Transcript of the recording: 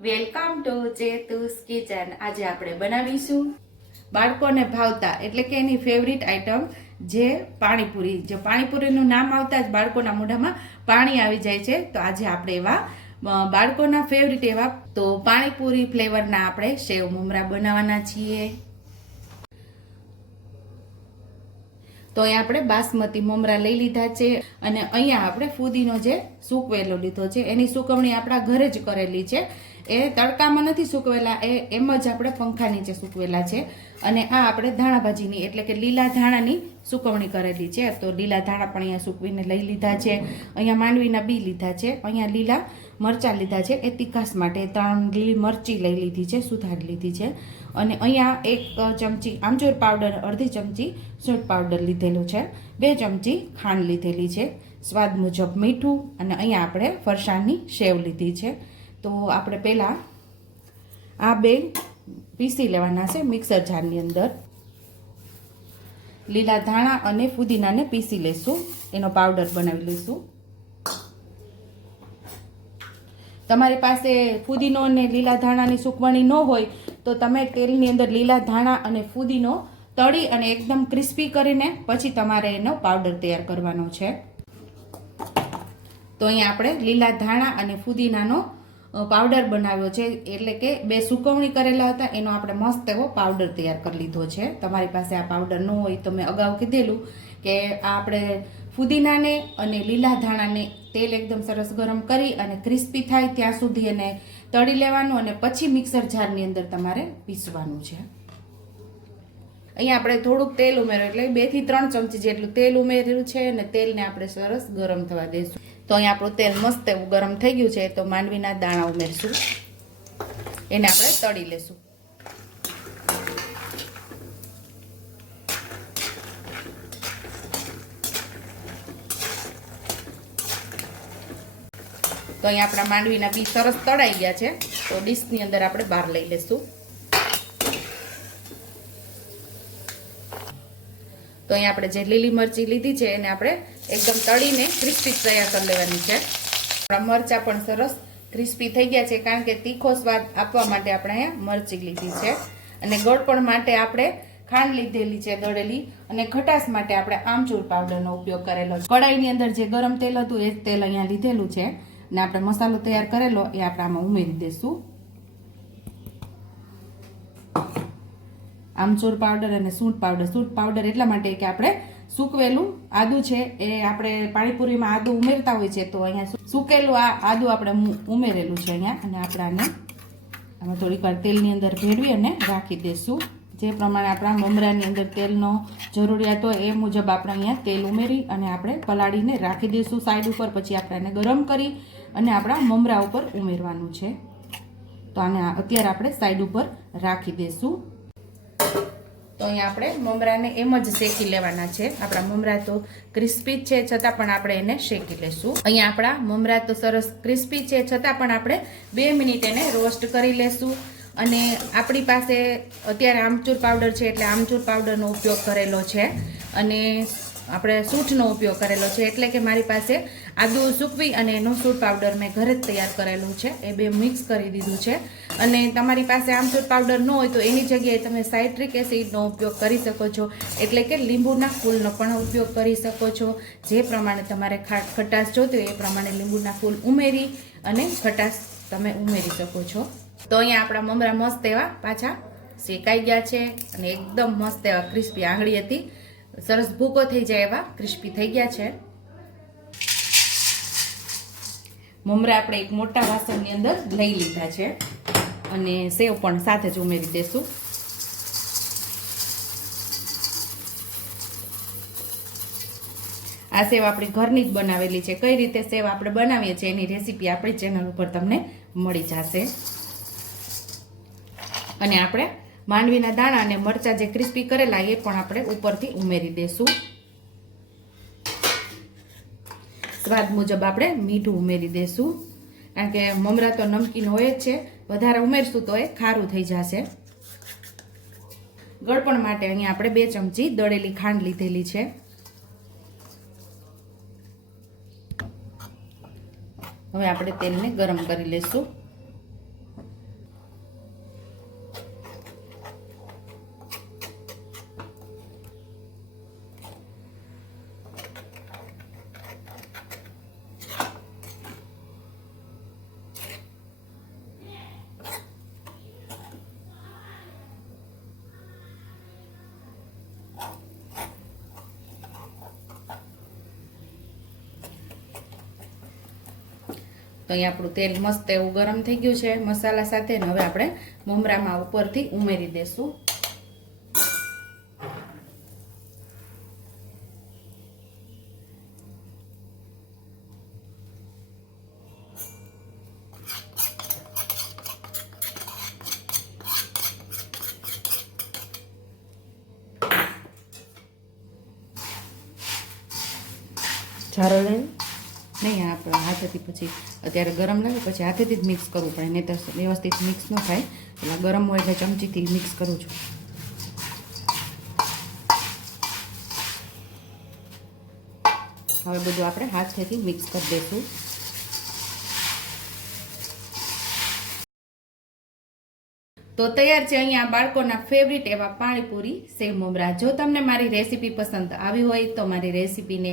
Welcome to ચેતુસ kitchen. આજે આપણે બનાવીશું બાળકોને ભાવતા, એટલે કે એની ફેવરિટ આઈટમ જે પાણીપુરી. જે પાણીપુરીનું નામ આવતા જ બાળકોના મોઢામાં પાણી આવી જાય છે, તો આજે આપણે એવા બાળકોના ફેવરિટ એવા, તો પાણીપુરી ફ્લેવરના આપણે સેવ મમરા બનાવવાના છીએ. તો અહીંયા આપણે બાસમતી મમરા લઈ લીધા છે અને અહીંયા આપણે ફૂદીનો જે સૂકવેલો લીધો છે, એની સુકવણી આપણા ઘરે જ કરેલી છે. એ તડકામાં નથી સૂકવેલા, એ એમ જ આપણે પંખા નીચે સૂકવેલા છે. અને આ આપણે ધાણાભાજીની એટલે કે લીલા ધાણાની સુકવણી કરેલી છે. તો લીલા ધાણા પણ અહીંયા સૂકવીને લઈ લીધા છે. અહીંયા માંડવીના બી લીધા છે. અહીંયા લીલા મરચાં લીધા છે, એ તીખાસ માટે ત્રણ લીલી મરચી લઈ લીધી છે, સુધારી લીધી છે. અને અહીંયા એક ચમચી આમચૂર પાવડર, અડધી ચમચી સોટ પાવડર લીધેલો છે. બે ચમચી ખાંડ લીધેલી છે. સ્વાદ મુજબ મીઠું અને અહીંયા આપણે ફરસાણની સેવ લીધી છે. તો આપણે પહેલાં આ બે પીસી લેવાના છે મિક્સર જારની અંદર. લીલા ધાણા અને ફુદીનાને પીસી લેશું. એનો પાવડર બનાવી લઈશું તમારી પાસે ફુદીનો અને લીલા ધાણાની સુકવણી ન હોય, તો તમે તેલની અંદર લીલા ધાણા અને ફુદીનો તળી અને એકદમ ક્રિસ્પી કરીને પછી તમારે એનો પાવડર તૈયાર કરવાનો છે. તો અહીંયા આપણે લીલા ધાણા અને ફુદીનાનો પાવડર બનાવ્યો છે. એટલે કે બે સુકવણી કરેલા હતા, એનો આપણે મસ્ત એવો પાવડર તૈયાર કરી લીધો છે. તમારી પાસે આ પાવડર ન હોય, તો મેં અગાઉ કીધેલું કે આપણે ફુદીનાને અને લીલા ધાણાને તેલ એકદમ સરસ ગરમ કરી અને ક્રિસ્પી થાય ત્યાં સુધી એને તળી લેવાનું અને પછી મિક્સર જારની અંદર તમારે પીસવાનું છે. અહીંયા આપણે થોડુંક તેલ ઉમેર્યું એટલે બેથી ત્રણ ચમચી જેટલું તેલ ઉમેર્યું છે અને તેલને આપણે સરસ ગરમ થવા દઈશું તો અહીંયા આપણું તેલ મસ્ત એવું ગરમ થઈ ગયું છે તો માંડવીના દાણા ઉમેરશું. એને આપણે તળી લેશું. તો અહીંયા આપણા માંડવીના બી સરસ તળાઈ ગયા છે. તો ડીશની અંદર આપણે બહાર લઈ લેશું. તો અહીંયા આપણે જે લીલી મરચી લીધી છે એને આપણે એકદમ તળીને ક્રિસ્પી તૈયાર કરી લેવાની છે. આપણા મરચા પણ સરસ ક્રિસ્પી થઈ ગયા છે કારણ કે તીખો સ્વાદ આપવા માટે આપણે અહીંયા મરચી લીધી છે. અને ગળપણ માટે આપણે ખાંડ લીધેલી છે દળેલી અને ખટાશ માટે આપણે આમચૂર પાવડરનો ઉપયોગ કરેલો છે. કડાઈની અંદર જે ગરમ તેલ હતું એ તેલ અહીંયા લીધેલું છે. અને આપણે મસાલો તૈયાર કરેલો એ આપણે આમાં ઉમેરી દઈશું આમચૂર પાવડર અને સૂંઠ પાવડર. સૂંઠ પાવડર એટલા માટે કે આપણે સૂકવેલું આદું છે એ આપણે પાણીપુરીમાં આદુ ઉમેરતા હોય છે તો અહીંયા સૂકેલું આ આદું આપણે ઉમેરેલું છે અહીંયા અને આપણે આને આમાં થોડીક વાર તેલની અંદર ભેળવી અને રાખી દઈશું જે પ્રમાણે આપણા મમરાની અંદર તેલનો જરૂરિયાત હોય એ મુજબ આપણે અહીંયા તેલ ઉમેરી અને આપણે પલાળીને રાખી દઈશું સાઈડ ઉપર. પછી આપણે એને ગરમ કરી અને આપણા મમરા ઉપર ઉમેરવાનું છે. તો આને અત્યારે આપણે સાઈડ ઉપર રાખી દઈશું તો અહીંયા આપણે મમરાને એમ જ શેકી લેવાના છે. આપણા મમરા તો ક્રિસ્પી છે, છતાં પણ આપણે એને શેકી લેશું. અહીંયા આપણા મમરા તો સરસ ક્રિસ્પી છે, છતાં પણ આપણે બે મિનિટ એને રોસ્ટ કરી લેશું. અને આપણી પાસે અત્યારે આમચૂર પાવડર છે, એટલે આમચૂર પાવડરનો ઉપયોગ કરેલો છે. અને આપણે સૂંઠનો ઉપયોગ કરેલો છે, એટલે કે મારી પાસે આદુ સૂકવી અને એનો સૂટ પાવડર મેં ઘરે જ તૈયાર કરેલું છે. એ બે મિક્સ કરી દીધું છે. અને તમારી પાસે આમચૂર પાવડર ન હોય તો એની જગ્યાએ તમે સાઇટ્રિક એસિડનો ઉપયોગ કરી શકો છો. એટલે કે લીંબુના ફૂલનો પણ ઉપયોગ કરી શકો છો. જે પ્રમાણે તમારે ખટાશ જોતી હોય એ પ્રમાણે લીંબુના ફૂલ ઉમેરી અને ખટાશ તમે ઉમેરી શકો છો. તો અહીંયા આપણા મમરા મસ્ત એવા પાછા શેકાઈ ગયા છે અને એકદમ મસ્ત એવા ક્રિસ્પી આંગળી હતી. સરસ ભૂકો થઈ જાય એવા ક્રિસ્પી થઈ ગયા છે. મમરા આપણે એક મોટા વાસણની અંદર લઈ લીધા છે. અને સેવ પણ સાથે જ ઉમેરી દેશું. આ સેવ આપણી ઘરની જ બનાવેલી છે. કઈ રીતે સેવ આપણે બનાવીએ છીએ એની રેસીપી આપણી ચેનલ ઉપર તમને મળી જશે. અને આપણે માંડવીના દાણા અને મરચાં જે ક્રિસ્પી કરેલા એ પણ આપણે ઉપરથી ઉમેરી દેશું. સ્વાદ મુજબ આપણે મીઠું ઉમેરી દેશું. કારણ કે મમરા તો નમકીન હોય જ છે. વધારે ઉમેરશું તો એ ખારું થઈ જશે. ગળપણ માટે અહીંયા આપણે બે ચમચી દળેલી ખાંડ લીધેલી છે. હવે આપણે તેલને ગરમ કરી લઈશું તો અહીં આપણું તેલ મસ્ત એવું ગરમ થઈ ગયું છે મસાલા સાથે હવે આપણે મમરામાં ઉપરથી ઉમેરી દેશું. લઈને. નહીં આપણે હાથેથી પછી અત્યારે ગરમ લાગે પછી હાથેથી જ મિક્સ કરવું પડે નહીં તો વ્યવસ્થિત મિક્સ ન થાય. એટલે ગરમ હોય એટલે ચમચીથી મિક્સ કરું છું. હવે બધું આપણે હાથેથી મિક્સ કરી દઈશું. તો તૈયાર છે અહીંયા બાળકોના ફેવરિટ એવા પાણીપુરી સેવ મમરા. જો તમને મારી રેસીપી પસંદ આવી હોય તો મારી રેસીપીને